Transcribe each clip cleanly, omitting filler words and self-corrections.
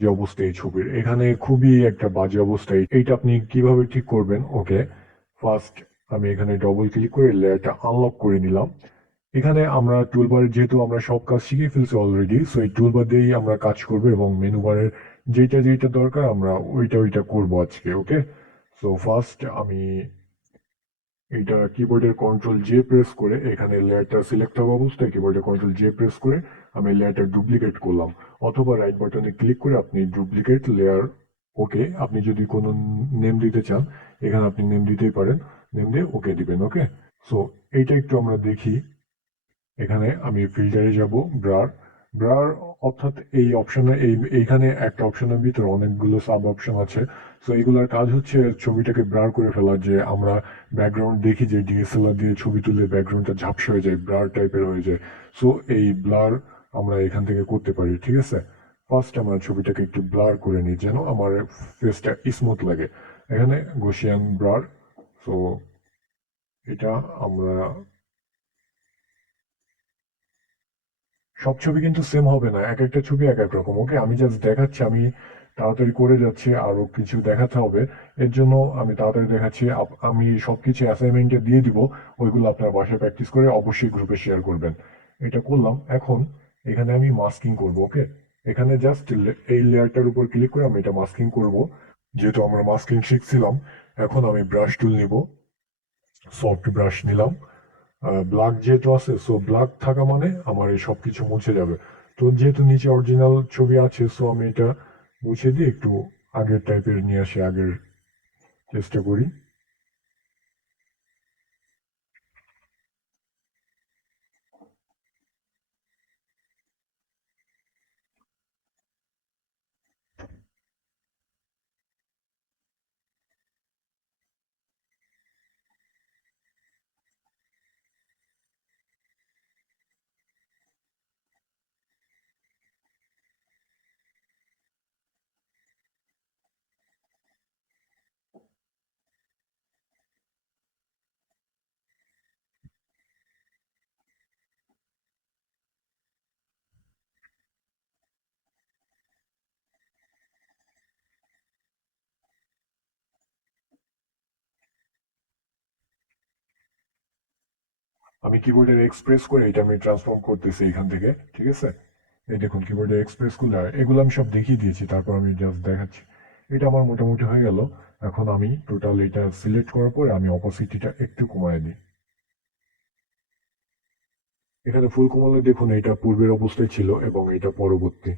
যে অবস্থা এই ছবির, এখানে খুবই একটা বাজে অবস্থা। এইটা আপনি কিভাবে ঠিক করবেন? ওকে, ফার্স্ট আমি এখানে ডবল ক্লিক করে লেয়ারটা আনলক করে নিলাম। এখানে আমরা টুলবার, যেহেতু আমরা সব কাজ শিখে ফেলছি অলরেডি, সো এই টুলবার দিয়েই আমরা কাজ করবো এবং মেনু বারের যেটা যেটা দরকার আমরা ওইটা ওইটা করবো আজকে। ওকে, সো ফার্স্ট আমি এটা কিবোর্ডের কন্ট্রোল জে প্রেস করে এখানে লেয়ারটা সিলেক্ট হওয়া অবস্থায় কিবোর্ডের কন্ট্রোল জে প্রেস করে আমি লেয়ারটা ডুপ্লিকেট করলাম, অথবা রাইট বাটনে ক্লিক করে আপনি ডুপ্লিকেট লেয়ার, ওকে, আপনি যদি কোনো নেম দিতে চান এখানে আপনি নেম দিতেই পারেন, নেম দিয়ে ওকে দিবেন। ওকে, সো এইটা একটু আমরা দেখি। এখানে আমি ফিল্টারে যাব, ব্রার, ব্রার অর্থাৎ এই অপশনে এইখানে একটা অপশনের ভিতরে অনেকগুলো সাব অপশন আছে। সো এগুলোর কাজ হচ্ছে ছবিটাকে ব্রার করে ফেলা, যে আমরা ব্যাকগ্রাউন্ড দেখি যে ডিএসএলআর দিয়ে ছবি তুলে ব্যাকগ্রাউন্ডটা ঝাপসা হয়ে যায়, ব্লার টাইপের হয়ে যায়। সো এই ব্লার আমরা এখান থেকে করতে পারি। ঠিক আছে, ফার্স্ট আমরা ছবিটাকে একটু ব্লার করে নিই যেন আমার ফেসটা স্মুথ লাগে। এখানে গসিয়ান ব্লার। সো এটা আমরা, সব ছবি কিন্তু সেম হবে না, এক একটা ছবি এক এক রকম। ওকে, আমি জাস্ট দেখাচ্ছি, আমি তাড়াতাড়ি করে যাচ্ছি, আরো কিছু দেখাতে হবে, এর জন্য আমি তাড়াতাড়ি দেখাচ্ছি। আমি সবকিছু অ্যাসাইনমেন্টে দিয়ে দিব, ওইগুলো আপনার বাসায় প্র্যাকটিস করে অবশ্যই গ্রুপে শেয়ার করবেন। এটা করলাম। এখন এখানে আমি মাস্কিং করব। ওকে, এখানে জাস্ট এই লেয়ারটার উপর ক্লিক করে আমি এটা মাস্কিং করব। যেহেতু আমরা মাস্কিং শিখছিলাম, এখন আমি ব্রাশ টুল নিব, সফট ব্রাশ নিলাম। ব্ল্যাক যেহেতু আছে, সো ব্ল্যাক থাকা মানে আমার এই সবকিছু মুছে যাবে। তো যেহেতু নিচে অরিজিনাল ছবি আছে, সো আমি এটা মুছে দিয়ে একটু আগের টাইপের নিয়ে আসি, আগের চেষ্টা করি। আমি কিবোর্ডের এক্সপ্রেস করে এটা আমি ট্রান্সফর্ম করতেছি এখান থেকে। ঠিক আছে, এই দেখুন কিবোর্ডের এক্সপ্রেস গুলো, এগুলো আমি সব দেখিয়ে দিয়েছি, তারপর আমি জাস্ট দেখাচ্ছি। এটা আমার মোটামুটি হয়ে গেল। এখন আমি টোটাল এটা সিলেক্ট করার পরে আমি অপোসিটিটা একটু কমায় দিই। এখানে ফুল কমালে দেখুন এটা পূর্বের অবস্থায় ছিল এবং এটা পরবর্তী।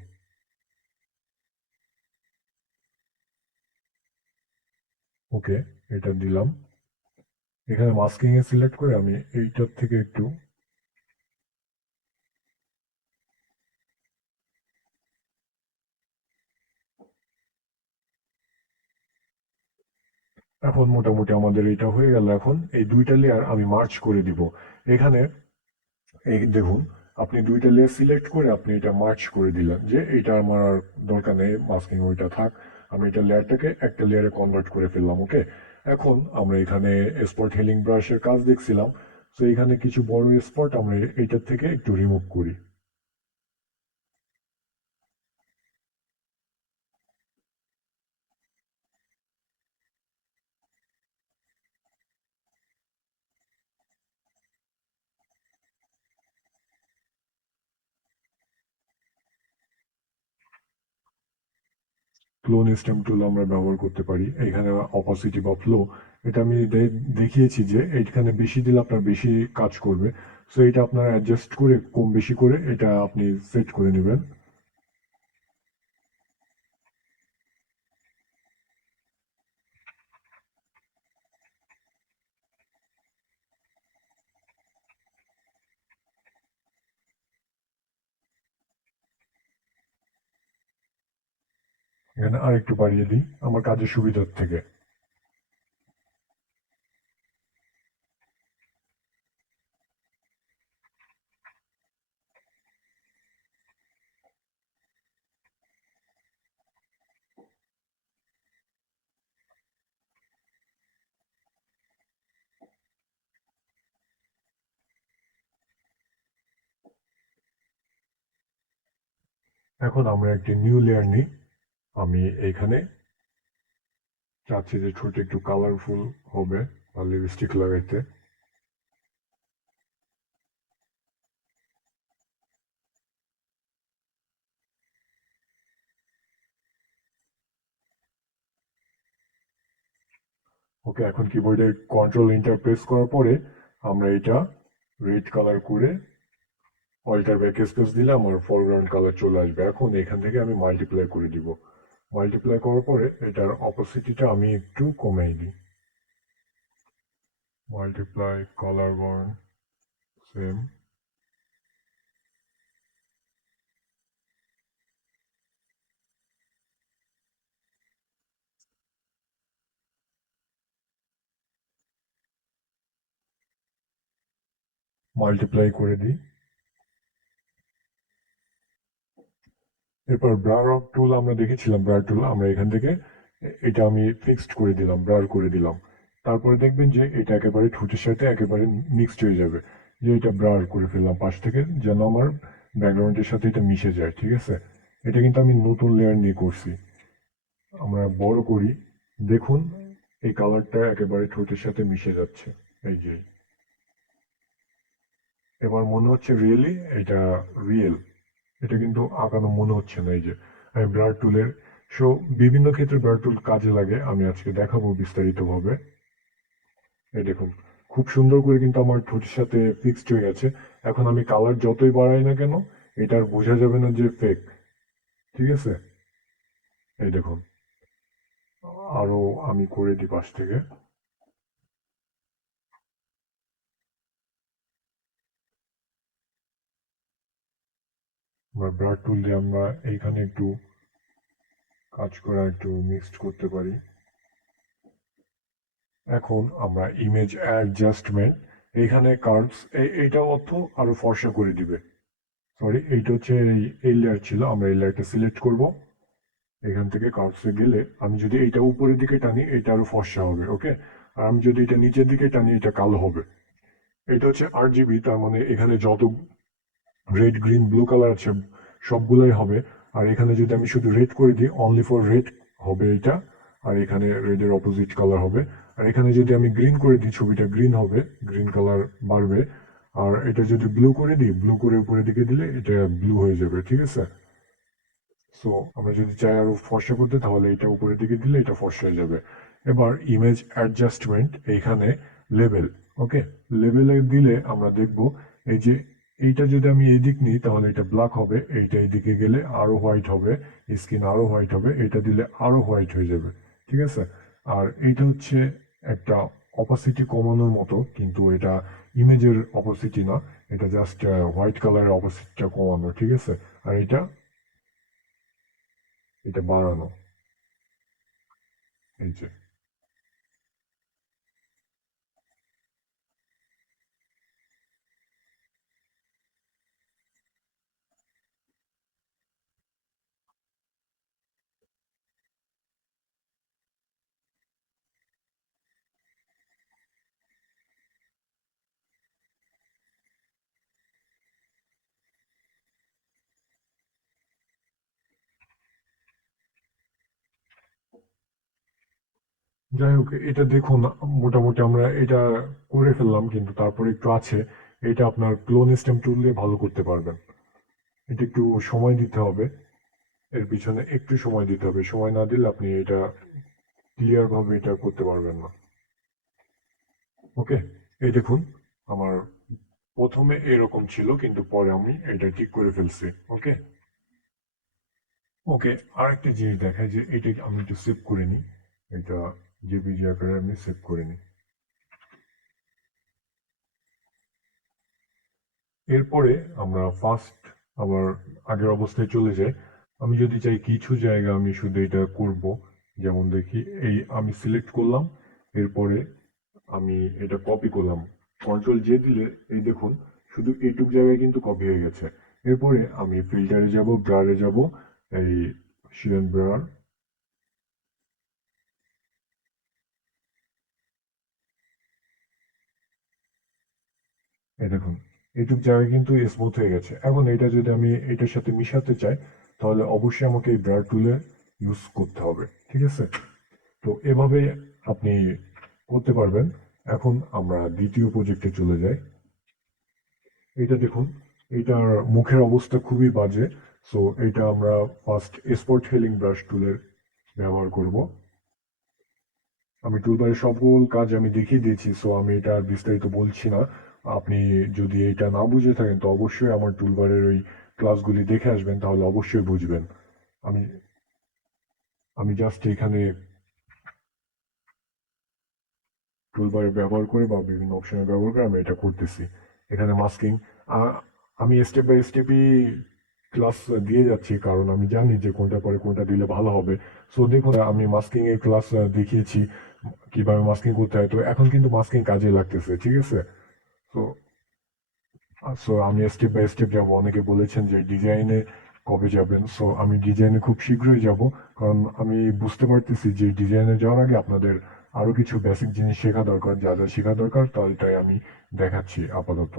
ওকে, এটা দিলাম। এখানে মাস্কিং এ সিলেক্ট করে আমি এইটার থেকে একটু, এখন মোটামুটি আমাদের এটা হয়ে গেল। এখন এই দুইটা লেয়ার আমি মার্চ করে দিব এখানে। এই দেখুন, আপনি দুইটা লেয়ার সিলেক্ট করে আপনি এটা মার্চ করে দিলেন, যে এটা আমার আর দরকার নেই, মাস্কিং ওইটা থাক। আমি এটা লেয়ারটাকে একটা লেয়ারে কনভার্ট করে ফেললাম। ওকে, এখন আমরা এখানে স্পট হেলিং ব্রাশের কাজ দেখছিলাম, তো এখানে কিছু বড় স্পট আমরা এইটার থেকে একটু রিমুভ করি। ফ্লো স্টেম টুল আমরা ব্যবহার করতে পারি এখানে। অপাসিটি বা ফ্লো, এটা আমি দেখিয়েছি যে এইখানে বেশি দিলে আপনার বেশি কাজ করবে। সো এটা আপনারা অ্যাডজাস্ট করে কম বেশি করে এটা আপনি সেট করে নেবেন। এখানে আরেকটু বাড়িয়ে দিই আমার কাজের সুবিধার থেকে। এখন আমরা একটি নিউ লেয়ার নিই। আমি এইখানে চাচ্ছি যে ছোট একটু কালারফুল হবে বা লিপস্টিক লাগাইতে। ওকে, এখন কিবোর্ডে কন্ট্রোল এন্টার প্রেস করার পরে আমরা এটা রেড কালার করে অল্টার ব্যাক স্পেস দিলে আমার ফরগ্রাউন্ড কালার চলে আসবে। এখন এখান থেকে আমি মাল্টিপ্লাই করে দিব। মাল্টিপ্লাই করার পরে এটার অপোসিটিটা আমি একটু কমিয়ে দিই। Multiply colour burn same. Multiply করে দিই। এরপর ব্রার টুল আমরা দেখেছিলাম, ব্রার টুল আমরা এখান থেকে এটা আমি ফিক্সড করে দিলাম, ব্রার করে দিলাম। তারপরে দেখবেন যে এটা একেবারে ঠোঁটের সাথে একেবারে মিক্সড হয়ে যাবে। যে এটা ব্রার করে ফেললাম পাশ থেকে, যেন আমার ব্যাকগ্রাউন্ডের সাথে এটা মিশে যায়। ঠিক আছে, এটা কিন্তু আমি নতুন লেয়ার নিয়ে করছি। আমরা বড় করি, দেখুন এই কালারটা একেবারে ঠোঁটের সাথে মিশে যাচ্ছে। এই যে এবার মনে হচ্ছে রিয়েলি এটা রিয়েল। এটা কিন্তু আঁকানো মনে হচ্ছে না। এই যে আমি ব্লার টুলের সো বিভিন্ন ক্ষেত্রে ব্লার টুল কাজে লাগে, আমি আজকে দেখাবো বিস্তারিতভাবে। এই দেখুন খুব সুন্দর করে কিন্তু আমার ঠোঁটের সাথে ফিক্সড হয়ে গেছে। এখন আমি কালার যতই বাড়াই না কেন এটা আর বোঝা যাবে না যে ফেক। ঠিক আছে, এই দেখুন আরো আমি করে দিই পাশ থেকে। আমরা ব্লার টুল দিয়ে আমরা এইখানে একটু কাজ করা একটু মিক্সড করতে পারি। এখন আমরা ইমেজ অ্যাডজাস্টমেন্ট, এইখানে কার্ভস এইটা অর্থ আরো ফর্সা করে দিবে। সরি, এইটা হচ্ছে এই লেয়ার ছিল, আমরা এই লেয়ারটা সিলেক্ট করব। এখান থেকে কার্ভসে গেলে আমি যদি এইটা উপরের দিকে টানি এটা আরো ফর্সা হবে। ওকে, আর আমি যদি এটা নিচের দিকে টানি এটা কালো হবে। এটা হচ্ছে RGB, তার মানে এখানে যত রেড গ্রিন ব্লু কালার আছে সবগুলাই হবে। আর এখানে যদি আমি শুধু রেড করে দিই, অনলি ফর রেড হবে এটা। আর এখানে রেডের অপোজিট কালার হবে। আর এখানে যদি আমি গ্রিন করে দিই ছবিটা গ্রিন হবে, গ্রিন কালার বাড়বে। আর এটা যদি ব্লু করে দিই, ব্লু করে উপরের দিকে দিলে এটা ব্লু হয়ে যাবে। ঠিক আছে, সো আমরা যদি চাই আরো ফর্সা করতে তাহলে এটা উপরের দিকে দিলে এটা ফর্সা হয়ে যাবে। এবার ইমেজ অ্যাডজাস্টমেন্ট, এইখানে লেভেল। ওকে, লেভেলে দিলে আমরা দেখব এই যে এইটা যদি আমি এই দিক নিই তাহলে এটা ব্ল্যাক হবে, এইটা এইদিকে গেলে আরো হোয়াইট হবে, স্কিন আরো হোয়াইট হবে, এটা দিলে আরো হোয়াইট হয়ে যাবে। ঠিক আছে, আর এইটা হচ্ছে একটা অপাসিটি কমানোর মতো, কিন্তু এটা ইমেজের অপাসিটি না, এটা জাস্ট হোয়াইট কালারের অপাসিটিটা কমানো। ঠিক আছে, আর এটা এটা বাড়ানো। এই যে যাই হোক, এটা দেখুন মোটামুটি আমরা এটা করে ফেললাম, কিন্তু তারপরে একটু আছে। এটা আপনার ক্লোন স্টেম টুল দিয়ে ভালো করতে পারবেন। এটা একটু সময় দিতে হবে, এর পিছনে একটু সময় দিতে হবে। সময় না দিলে আপনি এটা ক্লিয়ার ভাবে এটা করতে পারবেন না। ওকে, এই দেখুন আমার প্রথমে এরকম ছিল, কিন্তু পরে আমি এটা ঠিক করে ফেলছি। ওকে ওকে, আরেকটা জিনিস দেখায় যে এটা আমি একটু সেভ করে নিই। এটা জেপিজি আকারে আমি সেভ করে নিই। এরপরে আমরা ফার্স্ট আবার আগের অবস্থায় চলে যাই। আমি যদি চাই কিছু জায়গা আমি শুধু এটা করব, যেমন দেখি এই আমি সিলেক্ট করলাম, এরপরে আমি এটা কপি করলাম, কন্ট্রোল জে দিলে এই দেখুন শুধু এইটুক জায়গায় কিন্তু কপি হয়ে গেছে। এরপরে আমি ফিল্টারে যাব, ব্রারে যাব, এই শিয়ন ব্রার, এই দেখুন এইটুক জায়গায় কিন্তু স্মুথ হয়ে গেছে। এখন এটা যদি আমি এটার সাথে মিশাতে চাই তাহলে অবশ্যই আমাকে এই ব্রার টুলে ইউজ করতে হবে, ঠিক আছে? তো এভাবে আপনি করতে পারবেন। এখন আমরা দ্বিতীয় প্রজেক্টে চলে যাই। এটা দেখুন, এটার মুখের অবস্থা খুবই বাজে। সো এটা আমরা ফার্স্ট স্পট হেলিং ব্রাশ টুলের ব্যবহার করব। আমি টুলবারের সকল কাজ আমি দেখিয়ে দিয়েছি, সো আমি এটা আর বিস্তারিত বলছি না। আপনি যদি এটা না বুঝে থাকেন তো অবশ্যই আমার টুলবারের ওই ক্লাসগুলি দেখে আসবেন, তাহলে অবশ্যই বুঝবেন। আমি আমি জাস্ট এখানে টুলবার ব্যবহার করে বা বিভিন্ন অপশনের ব্যবহার করে আমি এটা করতেছি। এখানে মাস্কিং আমি স্টেপ বাই স্টেপই ক্লাস দিয়ে যাচ্ছি, কারণ আমি জানি যে কোনটা পরে কোনটা দিলে ভালো হবে। সো দেখুন, আমি মাস্কিং এর ক্লাস দেখিয়েছি কিভাবে মাস্কিং করতে হয়, তো এখন কিন্তু মাস্কিং কাজে লাগতেছে, ঠিক আছে? তো সো আমি স্টেপ বাই স্টেপ যাব। অনেকে বলেছেন যে ডিজাইনে কবে যাবেন, সো আমি ডিজাইনে খুব শীঘ্রই যাব। কারণ আমি বুঝতে পারতেছি যে ডিজাইনে যাওয়ার আগে আপনাদের আরো কিছু বেসিক জিনিস শেখা দরকার, যা যা শেখা দরকার তাই আমি দেখাচ্ছি আপাতত।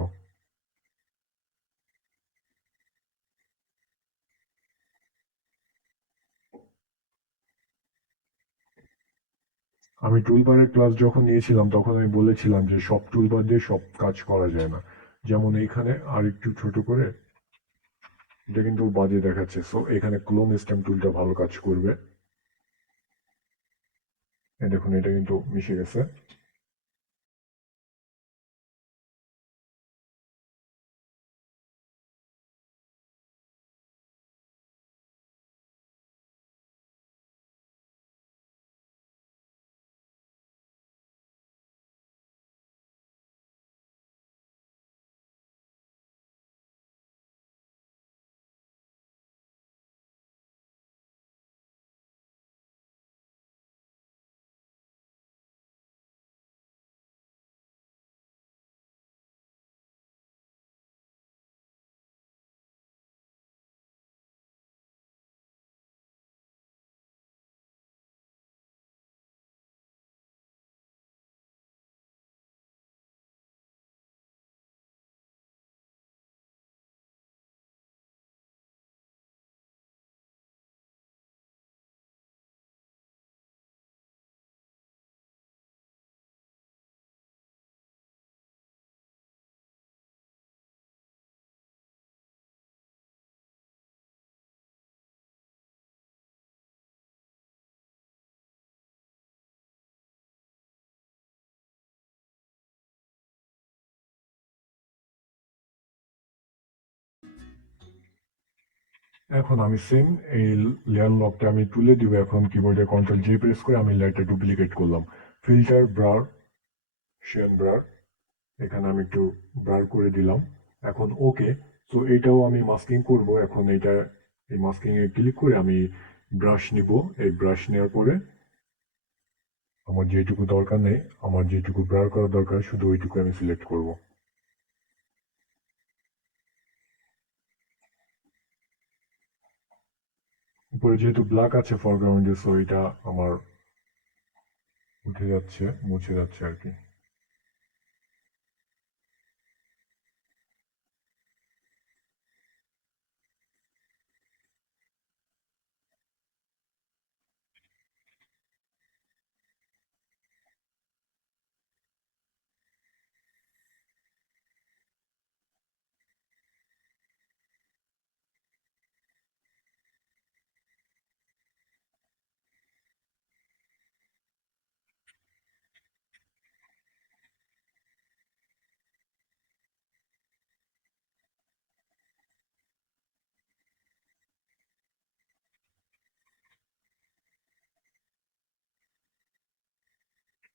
আমি টুলবারের ক্লাস যখন নিয়েছিলাম তখন আমি বলেছিলাম যে সব টুলবার দিয়ে সব কাজ করা যায় না। যেমন এইখানে আর একটু ছোট করে এটা কিন্তু বাজে দেখাচ্ছে, সো এখানে ক্লোন স্টেম টুলটা ভালো কাজ করবে। এই দেখুন, এটা কিন্তু মিশে গেছে। এখন আমি সেম এই লেয়ার লকটা আমি তুলে দিব। এখন কিবোর্ডে কন্ট্রোল জে প্রেস করে আমি লেয়ারটা ডুপ্লিকেট করলাম। ফিল্টার ব্রার, শেন ব্রার, এখানে আমি একটু ব্রার করে দিলাম। এখন ওকে। তো এটাও আমি মাস্কিং করব। এখন এটা এই মাস্কিং এ ক্লিক করে আমি ব্রাশ নিব। এই ব্রাশ নেওয়ার পরে আমার যেটুকু দরকার নেই, আমার যেটুকু ব্রার করা দরকার শুধু ওইটুকু আমি সিলেক্ট করব। উপরে যেহেতু ব্ল্যাক আছে ফরগ্রাউন্ডে, সো এটা আমার উঠে যাচ্ছে, মুছে যাচ্ছে আর কি।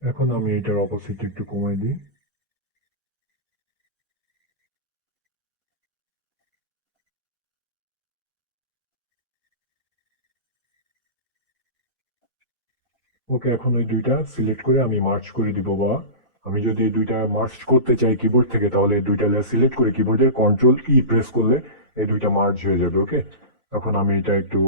এখন আমি এটার অপোজিট একটু কমাই দিই। ওকে, এখন ওই দুইটা সিলেক্ট করে আমি মার্চ করে দিব। বা আমি যদি এই দুইটা মার্চ করতে চাই কিবোর্ড থেকে, তাহলে এই দুইটা লেয়ার সিলেক্ট করে কিবোর্ডের কন্ট্রোল ই প্রেস করলে এই দুইটা মার্চ হয়ে যাবে। ওকে, এখন আমি এটা একটু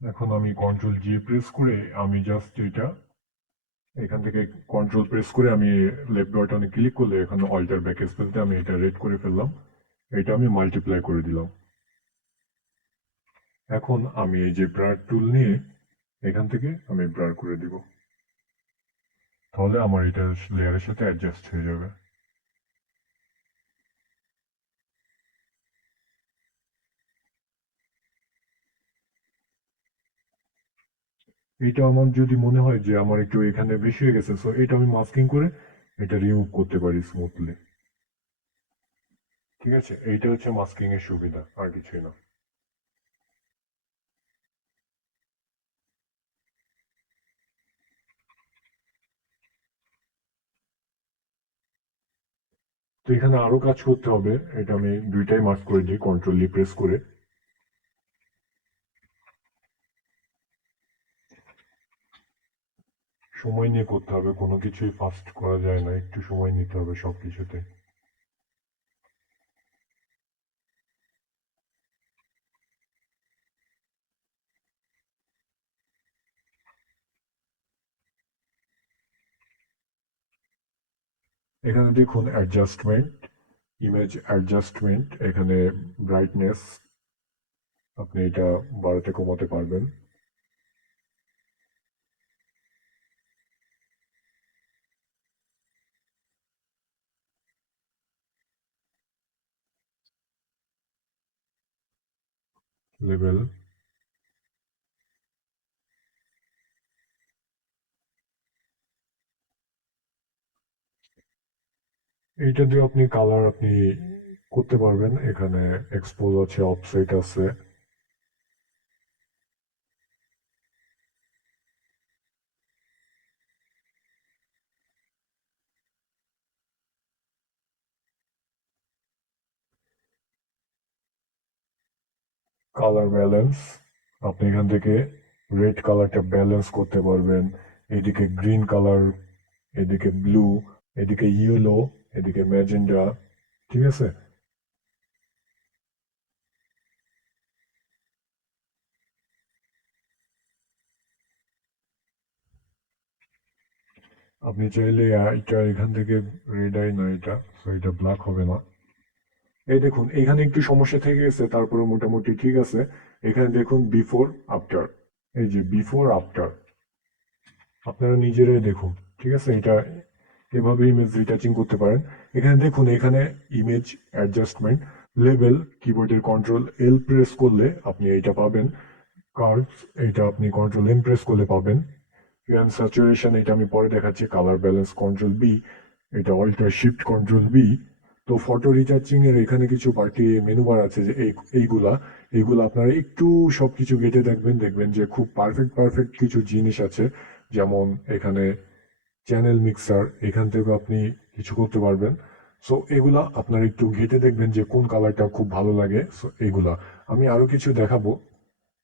এখন আমি কন্ট্রোল জি প্রেস করে আমি জাস্ট এটা এখান থেকে কন্ট্রোল প্রেস করে আমি লেফট বাটনে ক্লিক করলে এখানে অল্টার ব্যাক স্পেসে আমি এটা রেড করে ফেললাম, এটা আমি মাল্টিপ্লাই করে দিলাম। এখন আমি এই যে ব্রার টুল নিয়ে এখান থেকে আমি ব্রার করে দিব, তাহলে আমার এটা লেয়ারের সাথে অ্যাডজাস্ট হয়ে যাবে। এটা আমার যদি মনে হয় যে আমার একটু এখানে বেশি হয়ে গেছে, সো এটা আমি মাস্কিং করে এটা রিমুভ করতে পারি স্মুথলি। ঠিক আছে, এইটা হচ্ছে মাস্কিং এর সুবিধা, আর কিছুই না। তো এখানে আরো কাজ করতে হবে, এটা আমি দুইটাই মার্ক করে দিই কন্ট্রোল ই প্রেস করে। সময় নিয়ে করতে হবে, কোনো কিছুই ফাস্ট করা যায় না, একটু সময় নিতে হবে সবকিছুতে। এখানে দেখুন অ্যাডজাস্টমেন্ট, ইমেজ অ্যাডজাস্টমেন্ট, এখানে ব্রাইটনেস আপনি এটা বাড়াতে কমাতে পারবেন। লেভেল, এইটা দিয়ে আপনি কালার আপনি করতে পারবেন, এখানে এক্সপোজ আছে, অফসেট আছে। কালার ব্যালেন্স, আপনি এখান থেকে রেড কালারটা ব্যালেন্স করতে পারবেন, এদিকে গ্রিন কালার, এদিকে ব্লু, এদিকে ইয়েলো, এদিকে ম্যাজেন্ডা। ঠিক আছে, আপনি চাইলে এটা এখান থেকে রেড আই না, এটা তো এটা ব্ল্যাক হবে না। এই দেখুন এখানে একটু সমস্যা থেকে গেছে, তারপরে মোটামুটি ঠিক আছে। এখানে দেখুন বিফোর আফটার, এই যে বিফোর আফটার, আপনারা নিজেরাই দেখুন। ঠিক আছে, এটা এভাবে ইমেজ রিটাচিং করতে পারেন। এখানে দেখুন, এখানে ইমেজ অ্যাডজাস্টমেন্ট, লেভেল, কিবোর্ডের কন্ট্রোল এল প্রেস করলে আপনি এইটা পাবেন। কার্ভস, এটা আপনি কন্ট্রোল এম প্রেস করলে পাবেন। অ্যান্ড স্যাচুরেশন, এটা আমি পরে দেখাচ্ছি। কালার ব্যালেন্স কন্ট্রোল বি, এটা অল্টার শিফট কন্ট্রোল বি। তো ফটো রিচার্জিং এর এখানে কিছু বাড়তি মেনু বার আছে, যে এইগুলা এইগুলা আপনারা একটু সবকিছু ঘেটে দেখবেন, দেখবেন যে খুব পারফেক্ট পারফেক্ট কিছু জিনিস আছে। যেমন এখানে চ্যানেল মিক্সার, এখান থেকে আপনি কিছু করতে পারবেন। সো এগুলা আপনারা একটু ঘেটে দেখবেন যে কোন কালারটা খুব ভালো লাগে। সো এগুলা আমি আরো কিছু দেখাবো।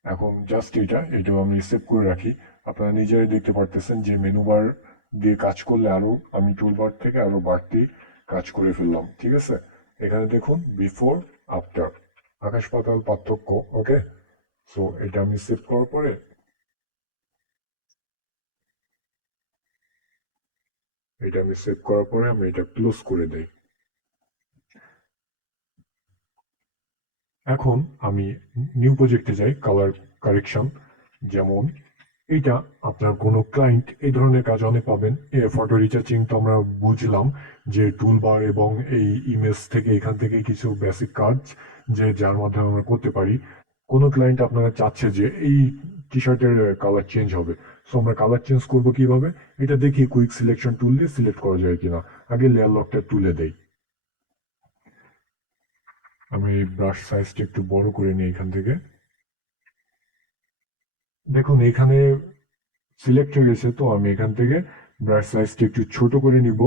এখন জাস্ট এটাও আমি সেভ করে রাখি। আপনারা নিজেরাই দেখতে পারতেছেন যে মেনু বার দিয়ে কাজ করলে আরো আমি টুলবার থেকে আরো বাড়তি কাজ করে ফেললাম। ঠিক আছে, এখানে দেখুন বিফোর আফটার, আকাশ পাতাল পার্থক্য। ওকে, সো এটা আমি সেভ করার পরে আমি এটা ক্লোজ করে দেই। এখন আমি নিউ প্রজেক্টে যাই, কালার কারেকশন। যেমন এইটা আপনার কোনো ক্লায়েন্ট এই ধরনের কাজ অনেক পাবেন। ফটো রিচার্জিং তো আমরা বুঝলাম যে টুলবার এবং এই ইমেজ থেকে এখান থেকে কিছু বেসিক কাজ যে যার মাধ্যমে আমরা করতে পারি। কোনো ক্লায়েন্ট আপনারা চাচ্ছে যে এই টি শার্টের কালার চেঞ্জ হবে, সো আমরা কালার চেঞ্জ করবো কিভাবে, এটা দেখি কুইক সিলেকশন টুল দিয়ে সিলেক্ট করা যায় কিনা। আগে লেয়ার লকটা তুলে দেই, আমি ব্রাশ সাইজটা একটু বড় করে নিই এখান থেকে। দেখুন এখানে সিলেক্ট হয়ে গেছে, তো আমি এখান থেকে ব্রাশ সাইজটা একটু ছোট করে নিব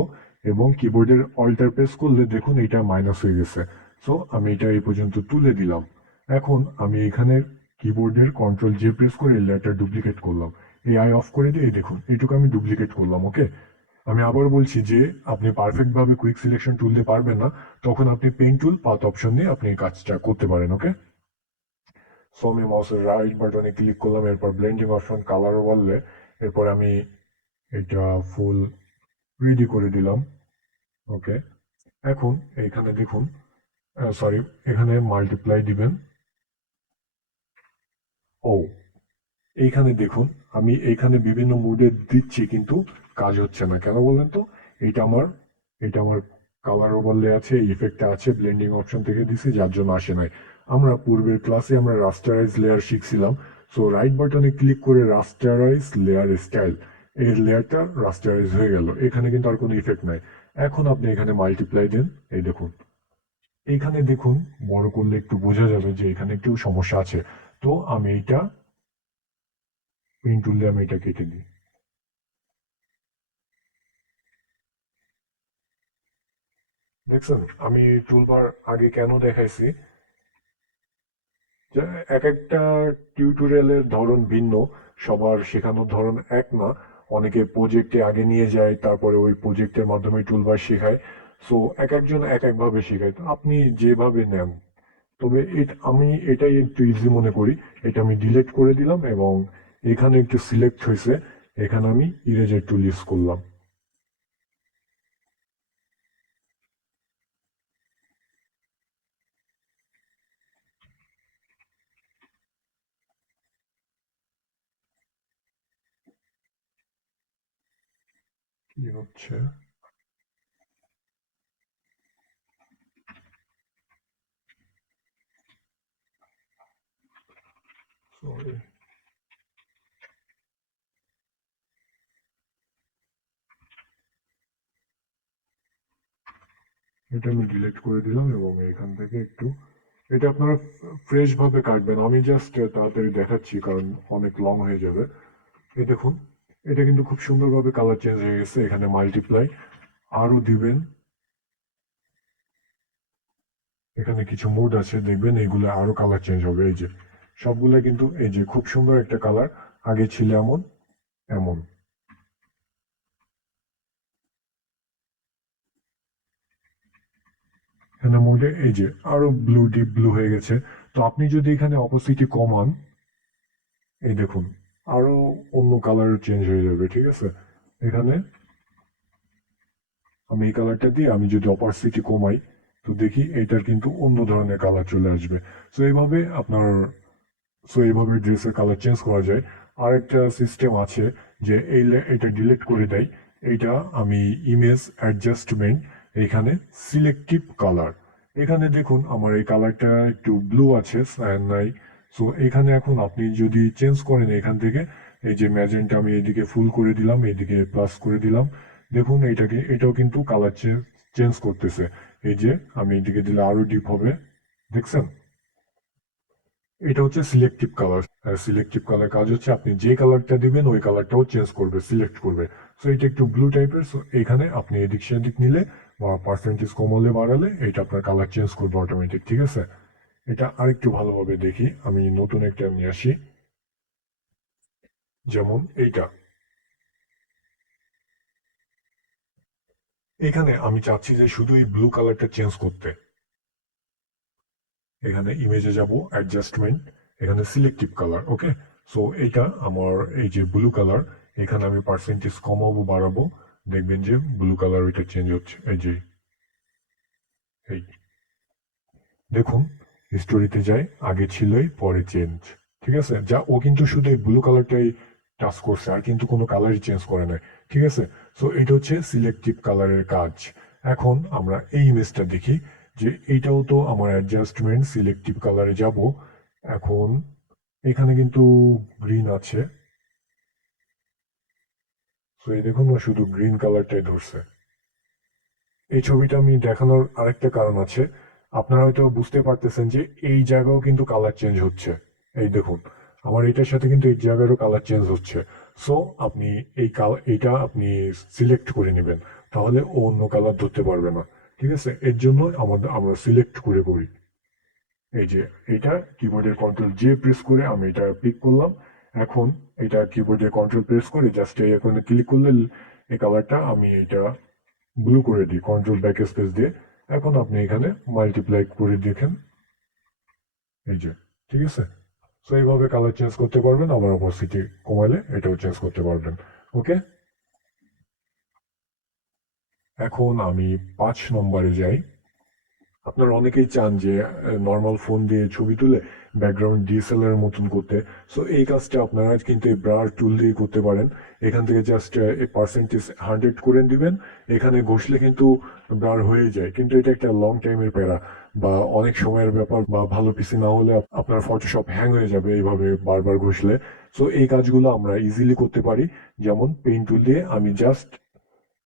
এবং কিবোর্ডের অল্টার প্রেস করলে দেখুন এটা মাইনাস হয়ে গেছে। সো আমি এটা এই পর্যন্ত তুলে দিলাম। এখন আমি এখানে কিবোর্ডের কন্ট্রোল জে প্রেস করে লেয়ারটা ডুপ্লিকেট করলাম। এই আই অফ করে দিয়ে দেখুন এইটুকু আমি ডুপ্লিকেট করলাম। ওকে, আমি আবার বলছি যে আপনি পারফেক্ট ভাবে কুইক সিলেকশন টুল দিয়ে পারবেন না, তখন আপনি পেন টুল পাথ অপশন দিয়ে আপনি এই কাজটা করতে পারেন। ওকে, সো আমি মাউসের রাইট বাটনে ক্লিক করলাম, এরপর ব্লেন্ডিং অপশন কালার বললে এরপর আমি এটা ফুল রেডি করে দিলাম। ওকে, এখন এখানে দেখুন, সরি, এখানে মাল্টিপ্লাই দিবেন। ও, এইখানে দেখুন আমি এইখানে বিভিন্ন মুডে দিচ্ছি কিন্তু কাজ হচ্ছে না, কেন বললেন তো? এটা আমার এটা আমার কালার ওভারলে আছে, ইফেক্টটা আছে, ব্লেন্ডিং অপশন থেকে দিছি, যার জন্য আসে নাই। আমরা পূর্বের ক্লাসে আমরা রাস্টারাইজ লেয়ার শিখছিলাম। সো রাইট বাটনে ক্লিক করে রাস্টারাইজ লেয়ার স্টাইল, এই লেয়ারটা রাস্টারাইজ হয়ে গেল, এখানে কিন্তু আর কোনো ইফেক্ট নাই। এখন আপনি এখানে মাল্টিপ্লাই দেন, এই দেখুন, এইখানে দেখুন, বড় করলে একটু বোঝা যাবে যে এখানে একটু সমস্যা আছে। তো আমি এইটা পেন টুল দিয়ে আমি এটা কেটে দিই। দেখছেন আমি টুলবার আগে কেন দেখাইছি? যে এক একটা টিউটোরিয়ালের ধরন ভিন্ন, সবার শেখানোর ধরন এক না। অনেকে প্রজেক্টে আগে নিয়ে যায়, তারপরে ওই প্রজেক্টের মাধ্যমে টুলবার শেখায়। সো এক একজন এক একভাবে শেখায়, তো আপনি যেভাবে নেন। তবে আমি এটাই একটু ইজি মনে করি। এটা আমি ডিলিট করে দিলাম এবং এখানে একটু সিলেক্ট হয়েছে, এখানে আমি ইরেজার টুল ইউজ করলাম। কি হচ্ছে? সরি, এটা আমি ডিলিট করে দিলাম এবং এখান থেকে একটু, এটা আপনারা ফ্রেশ ভাবে কাটবেন, আমি জাস্ট তাড়াতাড়ি দেখাচ্ছি কারণ অনেক লং হয়ে যাবে। এই দেখুন, এটা কিন্তু খুব সুন্দরভাবে কালার চেঞ্জ হয়ে গেছে। এখানে মাল্টিপ্লাই আরো দিবেন, এখানে কিছু মোড আছে দেখবেন, এগুলো আরো কালার চেঞ্জ হবে। এই যে সবগুলা কিন্তু এই যে খুব সুন্দর একটা কালার, আগে ছিল এমন এমন। এখানে মোডে এই যে আরো ব্লু, ডিপ ব্লু হয়ে গেছে। তো আপনি যদি এখানে অপোসিটি কমান, এই দেখুন, আরো অন্য কালার চেঞ্জ হয়ে যাবে, ঠিক আছে? এখানে আমি এই কালারটা দিয়ে আমি যদি অপারসিটি কমাই, তো দেখি এটার কিন্তু অন্য ধরনের কালার চলে আসবে। সো এইভাবে আপনার এইভাবে ড্রেসের কালার চেঞ্জ করা যায়। আর একটা সিস্টেম আছে যে এটা ডিলিট করে দেয়। এইটা আমি ইমেজ অ্যাডজাস্টমেন্ট, এখানে সিলেক্টিভ কালার, এখানে দেখুন আমার এই কালারটা একটু ব্লু আছে, সায়ান নাই। সো এখানে এখন আপনি যদি চেঞ্জ করেন এখান থেকে, এই যে ম্যাজেন্টা আমি এদিকে ফুল করে দিলাম, এদিকে প্লাস করে দিলাম, দেখুন এটাও কিন্তু কালার চেঞ্জ করতেছে। এই যে আমি এদিকে দিলে আরো ডিপ হবে, দেখছেন? এটা হচ্ছে সিলেক্টিভ কালার। সিলেক্টিভ কালার কাজ হচ্ছে আপনি যে কালারটা দিবেন ওই কালারটাও চেঞ্জ করবে, সিলেক্ট করবে। সো এটা একটু ব্লু টাইপের। সো এখানে আপনি এদিক সেদিক নিলে বা পার্সেন্টেজ কমালে বাড়ালে এটা আপনার কালার চেঞ্জ করবে অটোমেটিক, ঠিক আছে? এটা আরেকটু ভালোভাবে দেখি, আমি নতুন একটা নিয়ে আসি, যেমন এইটা। এখানে আমি চাচ্ছি যে শুধু এই ব্লু কালারটা চেঞ্জ করতে। এখানে ইমেজে যাব, অ্যাডজাস্টমেন্ট, এখানে সিলেক্টিভ কালার, ওকে। সো এটা আমার এই যে ব্লু কালার, এখানে আমি পার্সেন্টেজ কমাবো বাড়াবো, দেখবেন যে ব্লু কালার ওইটা চেঞ্জ হচ্ছে। এই যে এই দেখুন, হিস্টোরিতে যাই, আগে ছিলই পরে চেঞ্জ, ঠিক আছে? যা ও কিন্তু শুধু এই ব্লু কালারটাই টাচ করছে, আর কিন্তু কোনো কালারই চেঞ্জ করে নাই, ঠিক আছে? সো এটা হচ্ছে সিলেক্টিভ কালারের কাজ। এখন আমরা এই ইমেজটা দেখি, যে এইটাও তো আমার অ্যাডজাস্টমেন্ট, সিলেক্টিভ কালারে যাব। এখন এখানে কিন্তু গ্রিন আছে। তো এই দেখুন, ও শুধু গ্রিন কালারটাই ধরছে। এই ছবিটা আমি দেখানোর আরেকটা কারণ আছে, আপনারা হয়তো বুঝতে পারতেছেন যে এই জায়গাও কিন্তু কালার চেঞ্জ হচ্ছে। এই দেখুন, আমার এটার সাথে কিন্তু এই জায়গারও কালার চেঞ্জ হচ্ছে। সো আপনি এইটা আপনি সিলেক্ট করে নেবেন, তাহলে ও অন্য কালার ধরতে পারবে না, ঠিক আছে? এর জন্য আমরা সিলেক্ট করে করি। এই যে এটা কিবোর্ডের কন্ট্রোল জে প্রেস করে আমি এটা পিক করলাম। এখন এটা কিবোর্ডের কন্ট্রোল প্রেস করে জাস্ট এই এখানে ক্লিক করলে এই কালারটা আমি এটা ব্লু করে দিই কন্ট্রোল ব্যাক স্পেস দিয়ে। এখন আপনি এখানে মাল্টিপ্লাই করে দেখেন, এই যে, ঠিক আছে? সো এইভাবে কালার চেঞ্জ করতে পারবেন, আবার অপোসিটি কমাইলে এটাও চেঞ্জ করতে পারবেন। ওকে, এখন আমি 5 নম্বরে যাই। আপনারা অনেকেই চান যে নর্মাল ফোন দিয়ে ছবি তুলে ব্যাকগ্রাউন্ড ডিএসএলআর এর মতন করতে। সো এই কাজটা আপনারা কিন্তু এই ব্রার টুল দিয়ে করতে পারেন। এখান থেকে জাস্ট পার্সেন্টেজ 100 করে দিবেন, এখানে ঘষলে কিন্তু ব্রার হয়ে যায়, কিন্তু এটা একটা লং টাইমের প্যারা বা অনেক সময়ের ব্যাপার, বা ভালো পিসি না হলে আপনার ফটোশপ হ্যাং হয়ে যাবে এইভাবে বারবার ঘষলে। সো এই কাজগুলো আমরা ইজিলি করতে পারি। যেমন পেইন্ট টুল দিয়ে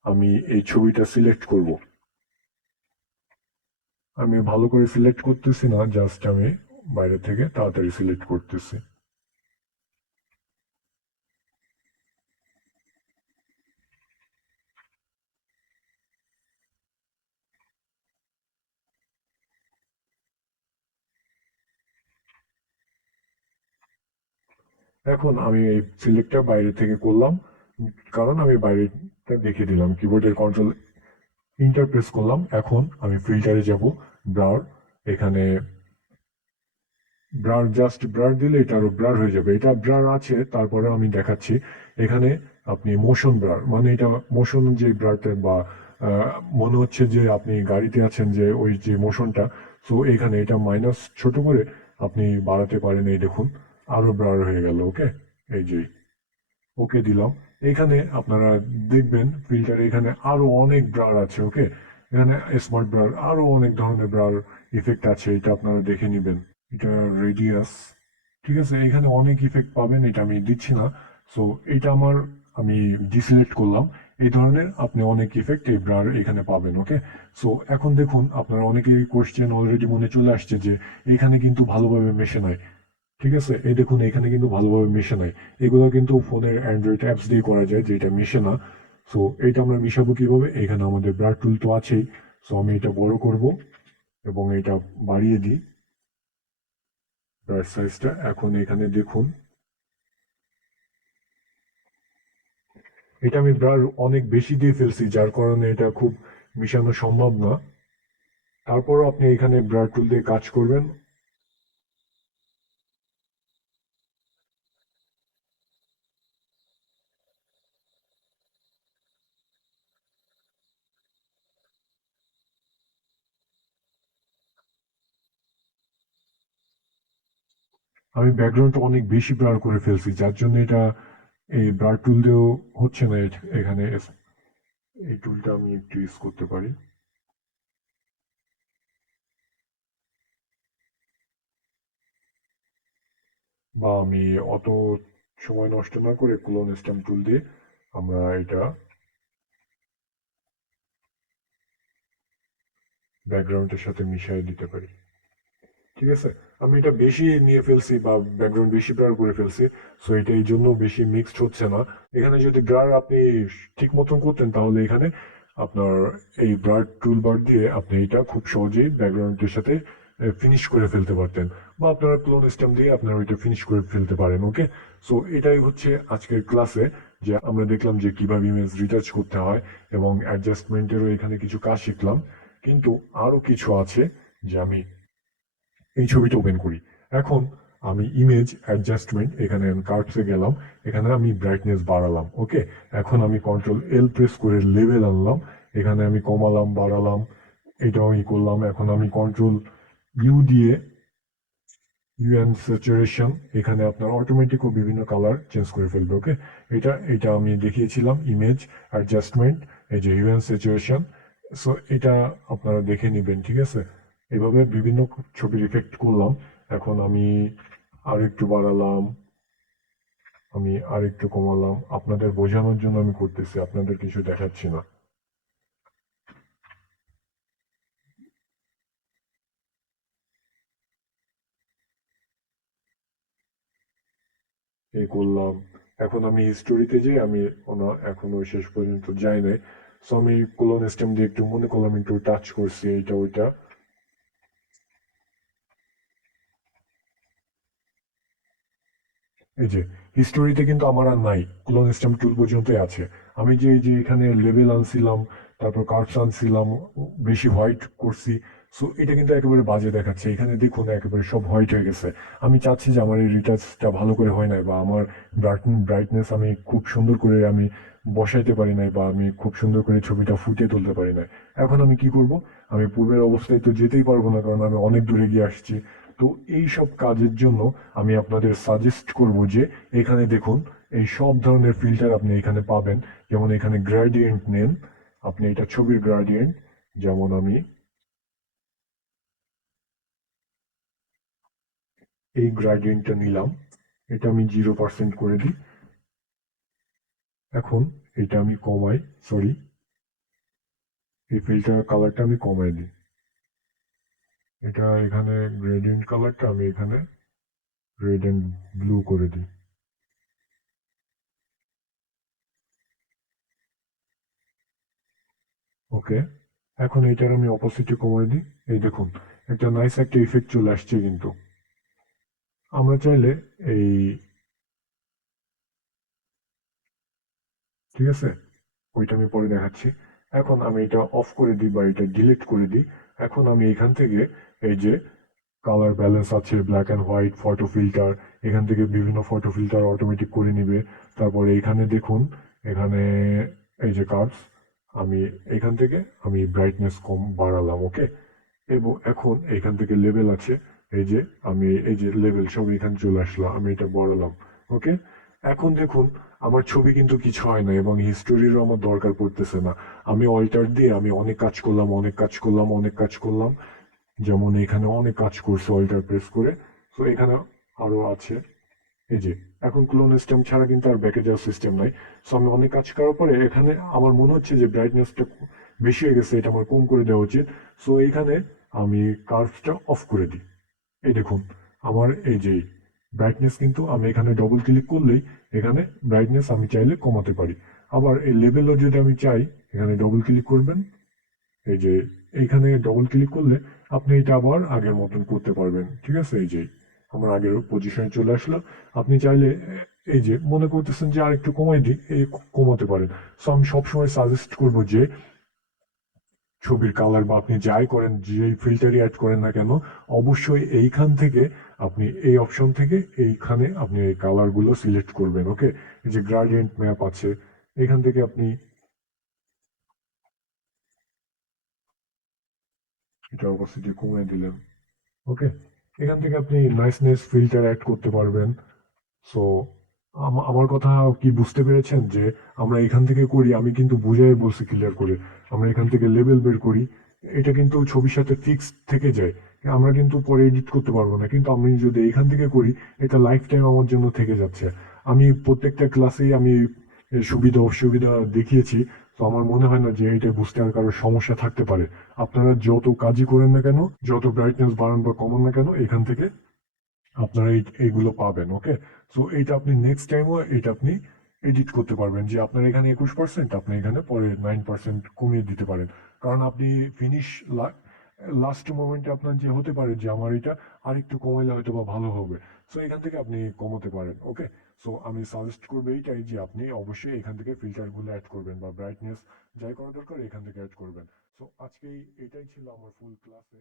আমি এই ছবিটা সিলেক্ট করব। আমি ভালো করে সিলেক্ট করতেছি না, জাস্ট আমি বাইরে থেকে তাড়াতাড়ি সিলেক্ট করতেছি। এখন আমি এই সিলেক্টটা বাইরে থেকে করলাম, কারণ আমি বাইরেটা দেখে দিলাম, কিবোর্ডের কন্ট্রোল ইন্টার প্রেস করলাম। এখন আমি ফিল্টারে যাব, ব্রাউর, এখানে ব্রার, জাস্ট ব্রার দিলে এটা আরো ব্রার হয়ে যাবে। এটা ব্রার আছে, তারপরে আমি দেখাচ্ছি। এখানে আপনি মোশন ব্রার, মানে এটা মোশন যে ব্রারটা, বা মনে হচ্ছে যে আপনি গাড়িতে আছেন, যে ওই যে মোশনটা। সো এখানে এটা মাইনাস ছোট করে আপনি বাড়াতে পারেন। এই দেখুন, আরো ব্রার হয়ে গেল। ওকে, এই যে ওকে দিলাম। এখানে আপনারা দেখবেন ফিল্টারে এখানে আরো অনেক ব্রার আছে। ওকে, এখানে স্মার্ট ব্রার, আরো অনেক ধরনের ব্রার ইফেক্ট আছে, এটা আপনারা দেখে নিবেন। এটা রেডিয়াস, ঠিক আছে, এখানে অনেক ইফেক্ট পাবেন, এটা আমি দিচ্ছি না। সো এটা আমি ডিসিলেক্ট করলাম। এই ধরনের আপনি অনেক ইফেক্ট এই ব্রার এখানে পাবেন। ওকে, সো এখন দেখুন, আপনারা অনেকেই কোশ্চেন অলরেডি মনে চলে আসছে যে এখানে কিন্তু ভালোভাবে মেশে নাই। ঠিক আছে, এই দেখুন, এখানে কিন্তু ভালোভাবে মেশে নাই। এগুলো কিন্তু ফোনের অ্যান্ড্রয়েড অ্যাপস দিয়ে করা যায়, যেটা মেশে না। সো এটা আমরা মিশাবো কিভাবে? এখানে আমাদের ব্রার টুল তো আছেই। সো আমি এটা বড় করব এবং এটা বাড়িয়ে দিই, ব্রাশ সাইজটা। এখন এখানে দেখুন, এটা আমি ব্রার অনেক বেশি দিয়ে ফেলছি, যার কারণে এটা খুব মিশানো সম্ভব না। তারপরও আপনি এখানে ব্রার টুল দিয়ে কাজ করবেন। আমি ব্যাকগ্রাউন্ডটা অনেক বেশি ব্লার করে ফেলছি, যার জন্য এটা এই ব্লার টুল দিয়েও হচ্ছে না। এখানে এই টুলটা আমি একটু ইউজ করতে পারি, বা আমি অত সময় নষ্ট না করে ক্লোন স্ট্যাম্প টুল দিয়ে আমরা এটা ব্যাকগ্রাউন্ডের সাথে মিশিয়ে দিতে পারি। ঠিক আছে, আমি এটা বেশি নিয়ে ফেলছি, বা ব্যাকগ্রাউন্ড বেশি ব্লার করে ফেলছি। সো এটা এই জন্য বেশি মিক্সড হচ্ছে না। এখানে যদি ব্লার আপনি ঠিক মতন করতেন, তাহলে এখানে আপনার এই ব্লার টুল বার দিয়ে আপনি এটা খুব সহজেই ব্যাকগ্রাউন্ডের সাথে ফিনিশ করে ফেলতে পারতেন, বা আপনারা ক্লোন সিস্টেম দিয়ে আপনারা ওইটা ফিনিশ করে ফেলতে পারেন। ওকে, সো এটাই হচ্ছে আজকের ক্লাসে, যে আমরা দেখলাম যে কিভাবে ইমেজ রিটাচ করতে হয়, এবং অ্যাডজাস্টমেন্টেরও এখানে কিছু কাজ শিখলাম। কিন্তু আরো কিছু আছে, যে আমি এই ছবিটা ওপেন করি। এখন আমি ইমেজ অ্যাডজাস্টমেন্ট, এখানে কার্ভসে গেলাম, এখানে আমি ব্রাইটনেস বাড়ালাম। ওকে, এখন আমি কন্ট্রোল এল প্রেস করে লেভেল আনলাম, এখানে আমি কমালাম, বাড়ালাম, এটাও করলাম। এখন আমি কন্ট্রোল ইউ দিয়ে ইউএন স্যাচুরেশন, এখানে আপনার অটোমেটিক ও বিভিন্ন কালার চেঞ্জ করে ফেলবে। ওকে, এটা আমি দেখিয়েছিলাম ইমেজ অ্যাডজাস্টমেন্ট, এই যে ইউএন স্যাচুরেশন। সো এটা আপনারা দেখে নেবেন। ঠিক আছে, এভাবে বিভিন্ন ছবির ইফেক্ট করলাম। এখন আমি আরেকটু বাড়ালাম, আমি আরেকটু কমালাম, আপনাদের বোঝানোর জন্য আমি করতেছি, আপনাদের কিছু দেখাচ্ছি না। এই করলাম। এখন আমি হিস্টোরিতে যাই, আমি এখনো শেষ পর্যন্ত যাই নাই। সো আমি কোলন স্টেম দিয়ে একটু মনে করলাম, একটু টাচ করছি এইটা ওইটা। এই যে হিস্টোরিতে কিন্তু আমার আর নাই, ক্লোন সিস্টেম টুল পর্যন্তই আছে। আমি যে এখানে লেভেল আনছিলাম, তারপর কার্ভস আনছিলাম, বেশি হোয়াইট করছি। সো এটা কিন্তু একেবারে বাজে দেখাচ্ছে, এখানে দেখুন একেবারে সব হোয়াইট হয়ে গেছে। আমি চাচ্ছি যে আমার এই রিটাচটা ভালো করে হয় নাই, বা আমার ব্রাইটনেস আমি খুব সুন্দর করে আমি বসাইতে পারি নাই, বা আমি খুব সুন্দর করে ছবিটা ফুটিয়ে তুলতে পারি নাই। এখন আমি কি করব? আমি পূর্বের অবস্থায় তো যেতেই পারবো না, কারণ আমি অনেক দূরে গিয়ে আসছি। তো এই সব কাজের জন্য আমি আপনাদের সাজেস্ট করব যে এখানে দেখুন, এই সব ধরনের ফিল্টার আপনি এখানে পাবেন। যেমন এখানে গ্রেডিয়েন্ট নেন, আপনি এটা ছবির গ্রেডিয়েন্ট, যেমন আমি এই গ্রেডিয়েন্টটা নিলাম, এটা আমি 0% করে দিই। এখন এটা আমি কমাই, সরি, এই ফিল্টার কালারটা আমি কমাই দিই। এটা এখানে গ্রেডিয়েন্ট কালারটা আমি এখানে রেড এন্ড ব্লু করে দিই। ওকে, এখন এটার আমি অপোসিটে কমাই দিই। এই দেখুন, একটা নাইস একটা ইফেক্ট চলে আসছে কিন্তু। আমরা চাইলে এই, ঠিক আছে, ওইটা আমি পরে দেখাচ্ছি। এখন আমি এটা অফ করে দিই বা এটা ডিলিট করে দিই। এখন আমি এখান থেকে এই যে কালার ব্যালেন্স আছে, black and white, photo filter, এখান থেকে বিভিন্ন ফটো ফিল্টার অটোমেটিক করে নিবে। তারপরে এখানে দেখুন, এখানে এই যে কার্ভস, আমি এখান থেকে আমি ব্রাইটনেস কম বাড়ালাম, ওকে। এবং এখন এখান থেকে লেভেল আছে, এই যে আমি এই যে লেভেল সব এখানে চলে আসলো, আমি এটা বড়ালাম, ওকে। এখন দেখুন, আমার ছবি কিন্তু কিছু হয় না, এবং হিস্টোরিরও আমার দরকার পড়তেছে না। আমি অল্টার দিয়ে আমি অনেক কাজ করলাম, অনেক কাজ করলাম, অনেক কাজ করলাম। যেমন এখানে অনেক কাজ করছে অল্টার প্রেস করে। তো এখানে আরো আছে, এই যে এখন ক্লোন সিস্টেম ছাড়া কিন্তু আর ব্যাকে যাওয়ার সিস্টেম নাই। সো আমি অনেক কাজ করার পরে এখানে আমার মনে হচ্ছে যে ব্রাইটনেসটা বেশি হয়ে গেছে, এটা আমার কম করে দেওয়া উচিত। সো এখানে আমি কার্ভটা অফ করে দিই। এই দেখুন, আমার এই যে ব্রাইটনেস, কিন্তু আমি এখানে ডবল ক্লিক করলেই এখানে ব্রাইটনেস আমি চাইলে কমাতে পারি। আবার এই লেভেলও যদি আমি চাই, এখানে ডবল ক্লিক করবেন, এই যে এইখানে ডবল ক্লিক করলে আপনি এটা আবার আগের মতন করতে পারবেন, ঠিক আছে। এই যে আমার আগের পজিশনে চলে আসলো। আপনি চাইলে এই যে মনে করতেছেন যে আর একটু কমাই দিই, এই কমাতে পারেন। সো আমি সবসময় সাজেস্ট করব যে ছবির কালার বা আপনি যাই করেন, যেই ফিল্টারই অ্যাড করেন না কেন, অবশ্যই এইখান থেকে আপনি এই অপশন থেকে এইখানে আপনি এই কালারগুলো সিলেক্ট করবেন, ওকে। এই যে গ্রাডিয়েন্ট ম্যাপ আছে, এখান থেকে আপনি এটা অবস্থিতি কমিয়ে দিলেন, ওকে। এখান থেকে আপনি নাইসনেস ফিল্টার অ্যাড করতে পারবেন। সো আমার কথা কি বুঝতে পেরেছেন যে আমরা এখান থেকে করি? আমি কিন্তু বুঝাই বলছি ক্লিয়ার করে। আমরা এখান থেকে লেবেল বের করি, এটা কিন্তু ছবির সাথে ফিক্স থেকে যায়। আমরা কিন্তু পরে এডিট করতে পারবো না, কিন্তু আমি যদি এখান থেকে করি, এটা লাইফ টাইম আমার জন্য থেকে যাচ্ছে। আমি প্রত্যেকটা ক্লাসেই আমি এর সুবিধা অসুবিধা দেখিয়েছি। তো আমার মনে হয় না যে এটা বুঝতে আর কারোর সমস্যা থাকতে পারে। আপনারা যত কাজই করেন না কেন, যত ব্রাইটনেস বাড়ান বা কমান না কেন, এখান থেকে আপনারা এইগুলো পাবেন, ওকে। সো এইটা আপনি নেক্সট টাইমও এটা আপনি এডিট করতে পারবেন, যে আপনার এখানে 21%, আপনি এখানে পরে 9% কমিয়ে দিতে পারেন। কারণ আপনি ফিনিশ লাস্ট মোমেন্টে আপনার যে হতে পারে যে আমার এটা আরেকটু কমাইলে হয়তো বা ভালো হবে। সো এখান থেকে আপনি কমাতে পারেন, ওকে। সো আমি সাজেস্ট করবো এইটাই যে আপনি অবশ্যই এখান থেকে ফিল্টারগুলো অ্যাড করবেন, বা ব্রাইটনেস যাই করা দরকার এখান থেকে অ্যাড করবেন। সো আজকে এটাই ছিল আমার ফুল ক্লাসে।